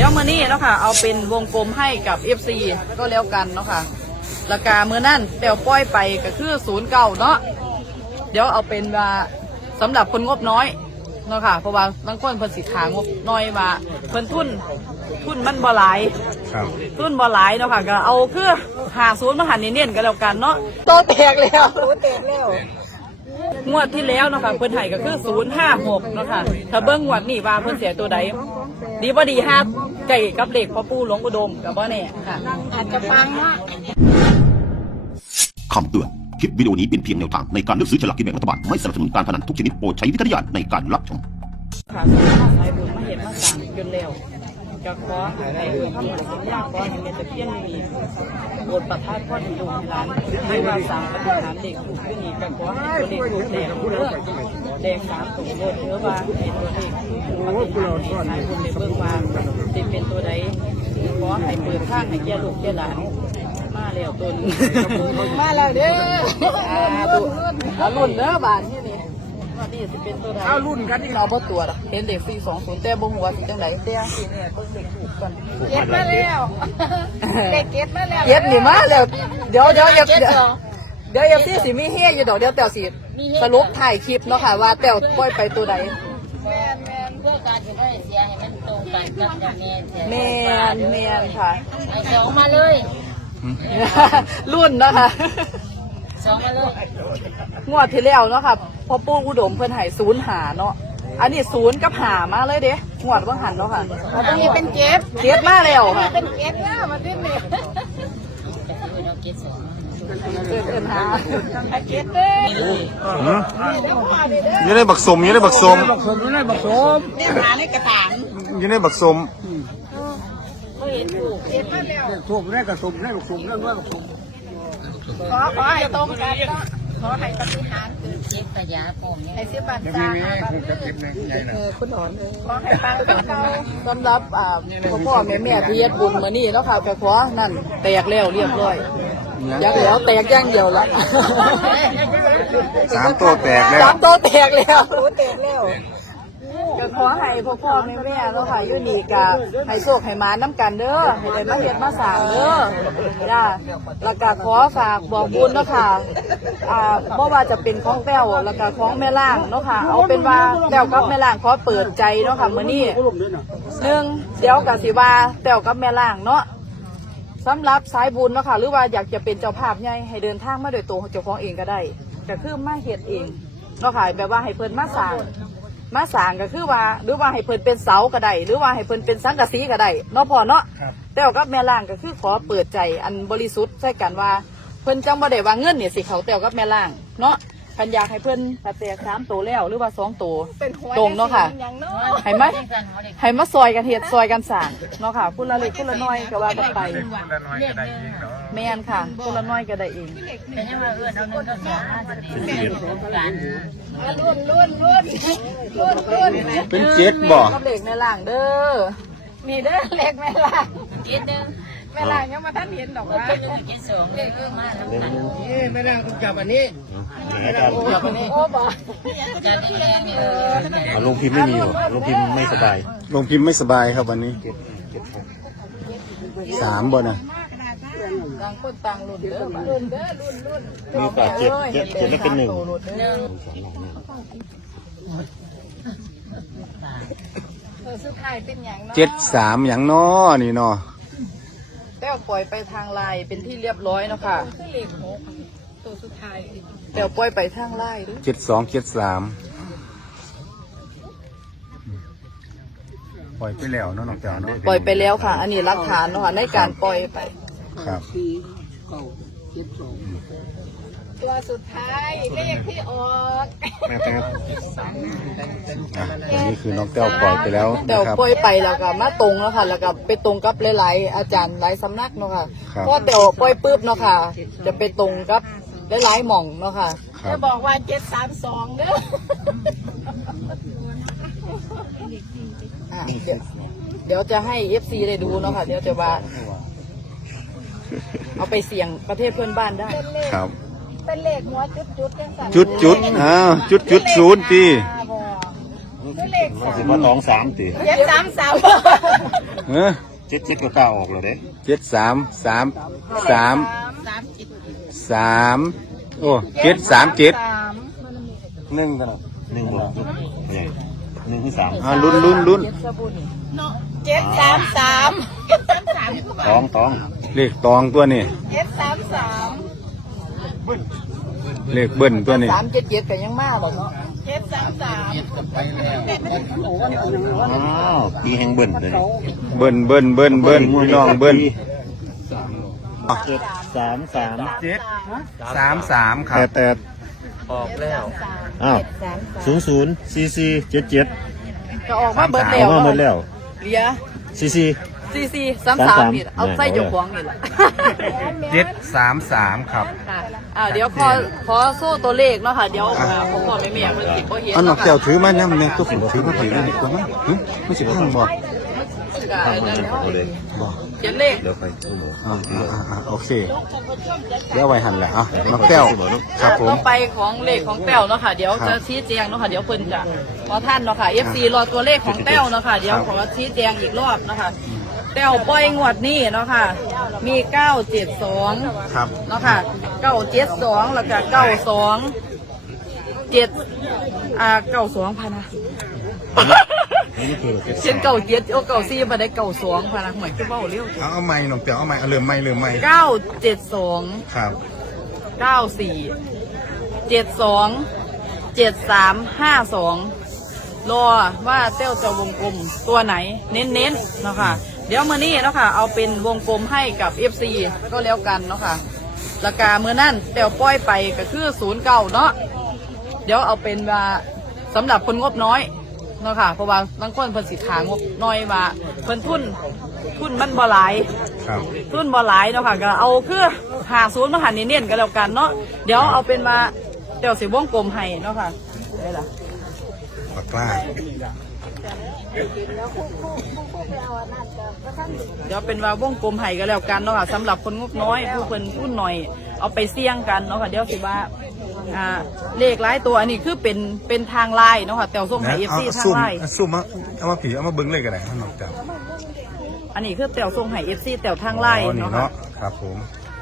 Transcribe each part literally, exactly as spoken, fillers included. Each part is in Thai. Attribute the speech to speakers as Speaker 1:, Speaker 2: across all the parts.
Speaker 1: ดี๋ยวมื้อนี้เนาะค่ะเอาเป็นวงกลมให้กับ เอฟ ซี ก็แล้วกันเนาะค่ะราคามื้อนั่นเดี๋ยวปล่อยไปก็คือศูนย์เก้าเนาะเดี๋ยวเอาเป็นว่าสำหรับคนงบน้อยเนาะค่ะเพราะว่าบางคนเพิ่นสิขางบน้อยมาเพิ่นทุนทุนมันบ่หลาย
Speaker 2: ครับ
Speaker 1: ทุนบ่หลายเนาะค่ะก็เอาคือหาศูนย์มาหันเน้นๆกันแล้วกันเนาะโตแตกแล้วโตแตกแล้วงวดที่แล้วเนาะค่ะเพิ่นให้ก็คือศูนย์ห้าหกเนาะค่ะถ้าเบิ่งงวดนี้ว่าเพิ่นเสียตัวใดดีบ่ดีฮักไก่กับเหล็กพ่อปู่หลวงอุดมกับบ่แน่ค่ะอาจจะฟังว่า
Speaker 3: คำเตือนคลิปวิดีโอนี้เป็นเพียงแนวทางในการเลือกซื้อฉลากกินแบ่งรัฐบาลไม่สนับสนุนการพนันทุกชนิดโปรดใช้วิจารณญาณในการรับชม
Speaker 1: ค่ะสายบุญมาเห็นมาสั่งจนแล้วจะขอให้ข้าพเจ้าสัญญาขอให้เมตตาเพียงมีบทประทัดพ่อถึงดวงร้านให้ว่าสามปฏิหารเด็กถูกขึ้นอีกก็ขอให้ตัวเด็กถูกแดงเลือดแดงสามตัวเลือดเนื้อว่าให้ตัวเด็กถูกปฏิหารในสายบุญในเบื้องว่าจะเป็นตัวใดขอให้เปิดข้างให้แก่ลูกแก่หลานมาแล้วตัวนี้มาแล้วเด้ออารุ่นเด้อบานที่นี่นี่จะเป็นตัวใดเอารุ่นกันที่เราบ่ตัวละเห็นเด็กสี่สองศูนย์แต่บ่หัวสิจังไหนแต่สิเนี่ยเบิ่งเด็กถูกกัน
Speaker 4: เก็บมาแล้วเด็กเก็บมาแล้ว
Speaker 1: เก็บนี่มาแล้วเดี๋ยวเดี๋ยวเดี๋ยวเดี๋ยวเอฟซีสิมีเฮียอยู่ดอกเดี๋ยวแต้วสิสรุปถ่ายคลิปเนาะค่ะว่าแต้วปล่อยไปตัวใด
Speaker 4: แมนแมนเพื่อการที่ไม่เสียให้มันตรงกันกับยาแมน
Speaker 1: แมนแมนค่ะ
Speaker 4: ไอ้สองมาเลย
Speaker 1: รุ่นเนาะค่ะ
Speaker 4: สองมาเลย
Speaker 1: งวดที่แล้วเนาะค่ะพ่อปู่อุดมเพิ่นให้ศูนย์หาเนาะอันนี้ศูนย์กับหามาเลยเด้งวดว่าหันเนาะค่ะ
Speaker 4: ตรงนี้เป็นเก็บ
Speaker 1: เก็บมาแล้วค่ะ
Speaker 4: เป็นเก็บนะมาดิ้นเลย
Speaker 1: เกินหา
Speaker 4: เก็บเด้
Speaker 2: ยังได้บักสมยังได้บักสม
Speaker 1: ยังได้บักสม
Speaker 4: เนี่ยหาในกระถาง
Speaker 2: ยังได้บักสม
Speaker 4: เขาเห็นถูกเก็บมาแล้ว
Speaker 5: ถูกได้กระสมได้บักสมได้ด้วยบักสม
Speaker 4: ขอขอให้ตรงกันขอให้ปฏิหารเกิดเจ็บปัญญาผมเนี่ยให้เสียบันซา
Speaker 1: เออคุณหอนขอให้ฟังกันเขาสำหรับอ่าพ่อพ่อแม่แม่ที่เฮ็ดบุญมื้อนี้เนาะค่ะก็ขอนั่นแตกแล้วเรียบร้อยอยากแล้วแตกอย่างเดียวละ
Speaker 2: สามตัวแตกแล้ว
Speaker 1: สามตัวแตกแล้วแตกแล้วก็ขอให้พ่อพ่อแม่แม่เนาะค่ะอยู่นี่ก็ให้โชคให้มาน้ำกันเด้อให้ได้มาเฮ็ดมาสร้างเด้อจ้าแล้วก็ขอฝากบอกบุญเนาะค่ะอ่าบ่ว่าจะเป็นของแต้วแล้วก็ของแม่ล่างเนาะค่ะเอาเป็นว่าแต้วกับแม่ล่างขอเปิดใจเนาะค่ะมื้อนี้หนึ่งเดี๋ยวก็สิว่าแต้วกับแม่ล่างเนาะสำหรับสายบุญเนาะค่ะหรือว่าอยากจะเป็นเจ้าภาพใหญ่ให้เดินทางมาโดยตัวเจ้าของเองก็ได้ก็คือมาเฮ็ดเองเนาะค่ะแบบว่าให้เพิ่นมาสร้างมาสร้างก็คือว่าหรือว่าให้เพิ่นเป็นเสาก็ได้หรือว่าให้เพิ่นเป็นสังกะสีก็ได้เนาะพ่อเนาะแต่กับแม่ล่างก็คือขอเปิดใจอันบริสุทธิ์ใส่กันว่าเพิ่นจังบ่ได้ว่าเงินเนี่ยสิเขาแต่กับแม่ล่างเนาะคันอยากให้เพิ่นถ้าแตกสามตัวแล้วหรือว่าสองตัวตรงเนาะค่ะให้มาให้มาซอยกันเฮ็ดซอยกันสร้างเนาะค่ะพุ่นละเล็กพุ่นละน้อยก็ว่ากันไปแม่นค่ะพุ่นละน้อยก็ได้เอง
Speaker 4: เป็นยังไงเอื้อนเอาเงินก็เสียกันรุ่นรุ่นรุ่นรุ่นรุ่น
Speaker 2: เป็นเจ็ดบ่
Speaker 1: กับเล็กในล่างเด้อ
Speaker 4: มีเด้อเล็กแม่ล่างเจ็ดเด้อแม่ล่างยังมาท่านเห็นดอกว่าเจ็ดสองเด็กเอื้อมาแล้ว
Speaker 5: นี่แม่ล่างต้องจับอันนี้
Speaker 1: จับอันนี้
Speaker 4: โอ้บ่จับแรงๆเออ
Speaker 2: ลงพิมพ์ไม่มีอยู่ลงพิมพ์ไม่สบายลงพิมพ์ไม่สบายครับวันนี้สามบ่นะ
Speaker 1: ต่างคนต่างรุ่นเด้อรุ่นเด้อรุ่นรุ่น
Speaker 2: มีแต่เจ็ดเจ็ดเจ็ดแล้วเป็นหนึ่ง
Speaker 4: สุดท้ายเป็นอย่าง
Speaker 2: เจ็ดสามอย่างน้อนี่เนาะ
Speaker 1: แต้วปล่อยไปทางไลน์เป็นที่เรียบร้อยเนาะค่ะ
Speaker 4: ตัวสุดท้าย
Speaker 1: แต้วปล่อยไปทางไลน์
Speaker 2: เจ็ดสองเจ็ดสามปล่อยไปแล้วเนาะน้องแต้วเนาะ
Speaker 1: ปล่อยไปแล้วค่ะอันนี้หลักฐานเนาะค่ะในการปล่อยไป
Speaker 2: ครับ
Speaker 4: ตัวสุดท้ายเลขที่ออก
Speaker 2: อันนี้คือน้องแต้วปล่อยไปแล้ว
Speaker 1: แต้วปล่อยไปแล้วก็มาตรงแล้วค่ะแล้วก็ไปตรงกับหลายๆอาจารย์หลายสำนักเนาะค่ะเพราะแต้วปล่อยปุ๊บเนาะค่ะจะไปตรงกับหลายๆหม่องเนาะค่ะ
Speaker 4: จะบอกว่าเจ็ดสามสองเด้อ
Speaker 1: เดี๋ยวจะให้เอฟซีได้ดูเนาะค่ะเดี๋ยวจะว่าเอาไปเสี่ยงประเทศเพื่อนบ้านได้
Speaker 2: ครับ
Speaker 4: เป็นเลขหัวจุดจุดยังสั่น
Speaker 2: จุดจุดอ้าวจุดจุดศูนย์ตี
Speaker 4: เป็นเลข
Speaker 2: สิบว่าน้องสามตี
Speaker 4: เจ็ดสามสาม
Speaker 2: เออ
Speaker 5: เจ็ดเจ็ดก็เก้าออกเลยเด้
Speaker 2: เจ็ดสามสามสาม
Speaker 4: สามจิต
Speaker 2: สามโอ้เจ็ดสามเจ็ด
Speaker 4: สาม
Speaker 5: หนึ่งกันหนึ่งบวกใหญ่หนึ่งที่สาม
Speaker 2: อ่าลุ้นลุ้นลุ้น
Speaker 4: เนาะเจ็ดสามสามเจ็ดสามสาม
Speaker 5: ตองตอง
Speaker 2: เลขตองตัวนี้
Speaker 4: เจ็ดสามสาม
Speaker 2: เลขเบิ้ลตัวนี้
Speaker 1: สามเจ็ดเจ็ดกันยังมากหรอกเนาะ
Speaker 4: เจ็ดสามสาม
Speaker 5: อ๋อปีแห่งเบิ้ลเลย
Speaker 2: เบิ้ลเบิ้ลเบิ้ลเบิ้ลพี่น้องเบิ้ล
Speaker 5: เจ็ดสามสาม
Speaker 2: เจ็ดสามสามครับแปด
Speaker 5: ออกแล้วอ้าวศูนย์ศูนย์ซีซีเจ็ดเจ็ด
Speaker 1: ก็ออกมาเบิด
Speaker 5: อ
Speaker 1: แล้
Speaker 5: อก
Speaker 1: ว
Speaker 5: มาหมดแล้ว
Speaker 1: เหลีย
Speaker 5: ซีซี
Speaker 1: ซีซีสามสามนี่เอาใส่จกขวางนี่แหละ
Speaker 2: เจ็ดสามสามครับ
Speaker 1: ค่ะอ่าเดี๋ยวขอขอโซ่ตัวเลขเนาะค่ะเดี๋ยวอ่าผมบอกแม่แม่เพิ่นสิบ่เห็น
Speaker 2: อันนอก
Speaker 1: เนาะ
Speaker 2: แก้
Speaker 1: ค่ะ
Speaker 2: วถือมาเนี่ยมันตัวผมถือมาถือเลยดีกว่ามั้ยหึไม่ใช่พังบ่
Speaker 1: ก็อันนั้น
Speaker 5: เอาเลย
Speaker 2: บ่
Speaker 1: เขียนเลข
Speaker 5: เดี๋ยวไปตู้หมู
Speaker 2: อ่าอ่าอ่าโอเคเดี๋ยวไว้หันแหละอ่ะนอกแก้วครับผม
Speaker 1: ต่อไปของเลขของแต้วเนาะค่ะเดี๋ยวจะชี้แจงเนาะค่ะเดี๋ยวเพิ่นจะขอท่านเนาะค่ะ เอฟ ซี รอตัวเลขของแต้วเนาะค่ะเดี๋ยวขอชี้แจงอีกรอบเนาะค่ะแต้วปล่อยงวดนี้เนาะค่ะมีเก้าเจ็ดสอง
Speaker 2: ครับ
Speaker 1: เนาะค่ะเก้าเจ็ดสองแล้วก็เก้าสองเจ็ดอ่าเก้าสองพันนะเช่นเก้าเจ็ดโอ้เก้าสี่มาได้เก้าสองพันนะเหมือนที่เบ้าเลี้ยว
Speaker 2: เอาเอาไม้น้องแก้วเอาไม้เอาเริ่มไม้เริ่มไม้
Speaker 1: เก้าเจ็ดสอง
Speaker 2: ครับ
Speaker 1: เก้าสี่เจ็ดสองเจ็ดสามห้าสองรอว่าเต้วจะวงกลมตัวไหนเน้นๆเนาะค่ะเดี๋ยวมือนี้เนาะค่ะเอาเป็นวงกลมให้กับ เอฟ ซี ก็แล้วกันเนาะค่ะราคามือนั่นเต้วปล่อยไปก็คือศูนย์เก้าเนาะเดี๋ยวเอาเป็นว่าสำหรับคนงบน้อยเนาะค่ะเพราะว่าบางคนเพิ่นสิขางบน้อยว่าเพิ่นทุนทุนมันบ่หลาย
Speaker 2: ครับ
Speaker 1: ทุนบ่หลายเนาะค่ะก็เอาคือหาศูนย์มาหันเน้นๆกันแล้วกันเนาะเดี๋ยวเอาเป็นมาเดี๋ยวสิวงกลมให้เนาะค่ะได้ล่ะ
Speaker 2: ปากกล้า
Speaker 1: เดี๋ยวเป็นว่าวงกลมให้กันแล้วกันเนาะค่ะสำหรับคนงบน้อยผู้เพิ่นทุนหน่อยเอาไปเสี่ยงกันเนาะค่ะเดี๋ยวสิว่าอ่าเลขหลายตัวอันนี้คือเป็นเป็นทางไลน์เนาะค่ะแต่ส่งให้ เอฟ ซี ทาง
Speaker 2: ซุ่ม
Speaker 1: ไลน์
Speaker 2: ซุ่มมาเอามาผีเอามาเบิ้งเลยกันไหนน้องแก้ว
Speaker 1: อันนี้คือแต่ส่งให้ เอฟ ซี แต่ทางไลน์
Speaker 2: อ๋อนี่
Speaker 1: เนาะค่ะ
Speaker 2: เนาะครับผม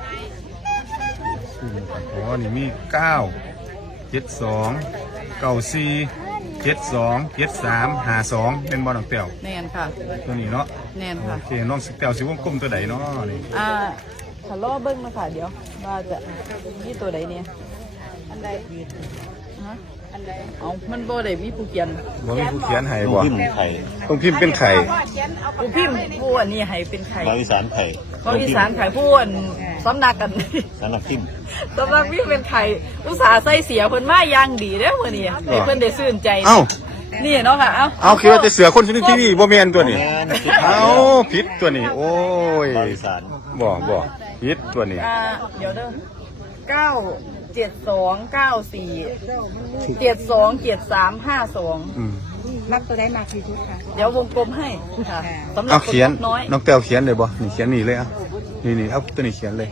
Speaker 2: อ๋อนี่มีเก้าเจ็ดสองเก้าสี่เจ็ดสองเจ็ดสามห้าสองเป็นบอลน้องแก้ว
Speaker 1: แน่นค่ะ
Speaker 2: ตัวนี้เนาะ
Speaker 1: แน่น
Speaker 2: โอ
Speaker 1: ค่ะ
Speaker 2: เคน้องสิแก้วสิวงกลมตัวใดเนาะนี่
Speaker 1: อ่าถ้ารอเบิ้งเนาะค่ะเดี๋ยวว่าจะมีตัวใดเนี่ยอันใดฮะอันใดเอามันบ่ได้มีผู้เขียน
Speaker 2: บ่มีผู้เขียนให้
Speaker 5: ลู
Speaker 2: บ่
Speaker 5: กพิมพ์ไข่
Speaker 2: ต้องพิมพ์เป็นไข่
Speaker 1: ผู้พิมพ์ผู้อันนี้ให้เป็นไข่
Speaker 5: บาวิสานไข่
Speaker 1: เขาอีสานไข่ผู้อันสำนักกัน
Speaker 5: สำหรับพิมพ์
Speaker 1: สำนักพี่เป็นไข่อุตสาห์ใส่เสียเพิ่นมาอย่างดีเด้อมื้อนี้ให้เพิ่นได้ชื่นใจ
Speaker 2: เอ้า
Speaker 1: นี่เนาะค่ะเอ้า
Speaker 2: เอาคิดว่าจะเสือคนชนิดที่นี่บ่แม่นตัวนี้
Speaker 5: แม่น
Speaker 2: เอาผิดตัวนี้ โอ้ย
Speaker 5: บาวิสาน
Speaker 2: บ่บ่ผิดตัวนี้
Speaker 1: อ่าเดี๋ยวเด้อเก้าเจ็ดสองเก้าสี่เจ็ดสองเจ็ดสามห้าสอง
Speaker 2: อืม
Speaker 4: มักตัวได้มากที่สุดค่ะ
Speaker 1: เดี๋ยววงกลมให้ค่ะสำหรั
Speaker 2: เอา
Speaker 1: บคน
Speaker 2: เขียน
Speaker 1: งบน้อย
Speaker 2: น้องแต้วเขียนเลยบ่นี่เขียนนี่เลยเอ่ะนี่นี่เอาตัวนี้เขียนเลย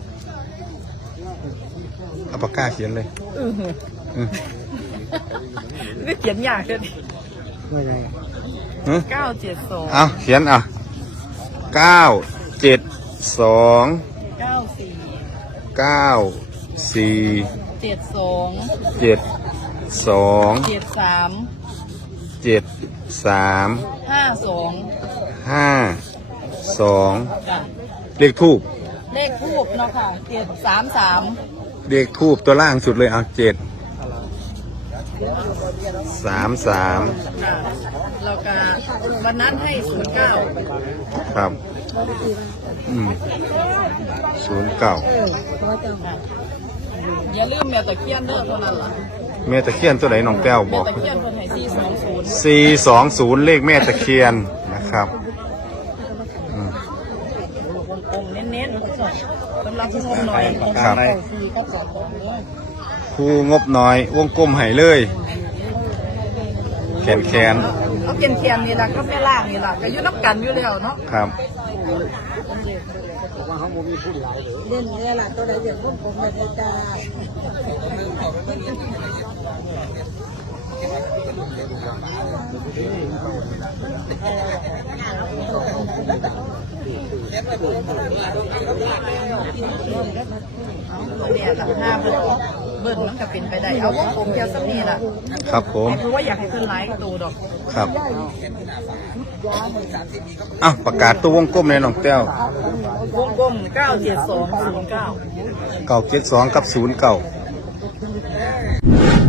Speaker 2: เอาปากกาเขียนเลย
Speaker 1: อื้อหือ
Speaker 2: อืม
Speaker 1: ก็เขียนยากเลย
Speaker 2: ฮะ
Speaker 1: เก้าเจ็ดสอง
Speaker 2: เอาเขียนอ่ะเก้าเจ็ดสอง
Speaker 1: เก้าสี่
Speaker 2: เก้าสี่
Speaker 1: เจ็ดสอง
Speaker 2: เจ็ดสอง
Speaker 1: เจ็ดสาม
Speaker 2: เจ็ดสาม
Speaker 1: ห้าสอง
Speaker 2: ห้าสอง
Speaker 1: จ้ะ
Speaker 2: เลขทูบ
Speaker 1: เลขทูบเนาะค่ะเจ็ดสามสาม
Speaker 2: เลขทูบตัวล่างสุดเลยเอาเจ็ดสามสาม
Speaker 1: ค่ะแล้วก็วันนั้นให้ศูนย์เก้า
Speaker 2: ครับอืมศูนย์เก้า
Speaker 1: อย่าลืมแมวตะเคียนเด้อเท่านั้นล่ะ
Speaker 2: แม่ตะเคียนตัวไหนน้องแก้ว
Speaker 1: แม
Speaker 2: บ
Speaker 1: ว
Speaker 2: อก
Speaker 1: ตะเคียนคนให้สี่สองศูนย์
Speaker 2: สี่สองศูนย์เลขแม่ตะเคียนนะครับอืม
Speaker 1: วงกลมเน้นๆสำหรับผู้งบหน่อย
Speaker 2: ครับครูงบน้อยวงกลมให้เลยแขนแขน
Speaker 1: เอาเกียนเคียนนี่ล่ะก็แม่ล่างนี่ล่ะก็อยู่นับกันอยู่แล้วเนาะ
Speaker 2: ครับ
Speaker 4: เล่นเนี่ยล่ะตัวใดเดี๋ยวผมผมไม่ได้จ้า
Speaker 1: เนี่ยละห้าเบิ้ลเบิ้ลมันก็เป็นไปได้ เอาวงกลมแค่สักนี่ล่ะ
Speaker 2: ครับผม
Speaker 1: เพราะว่าอยากให้เพิ่นไลค์ตัวดอก
Speaker 2: ครับอ้าวประกาศตัววงกลมเลยน้องแต้ว
Speaker 1: วงกลมเก้าเจ็ดสองศูนย์เก้า
Speaker 2: เก้าเจ็ดสองกับศูนย์เก้า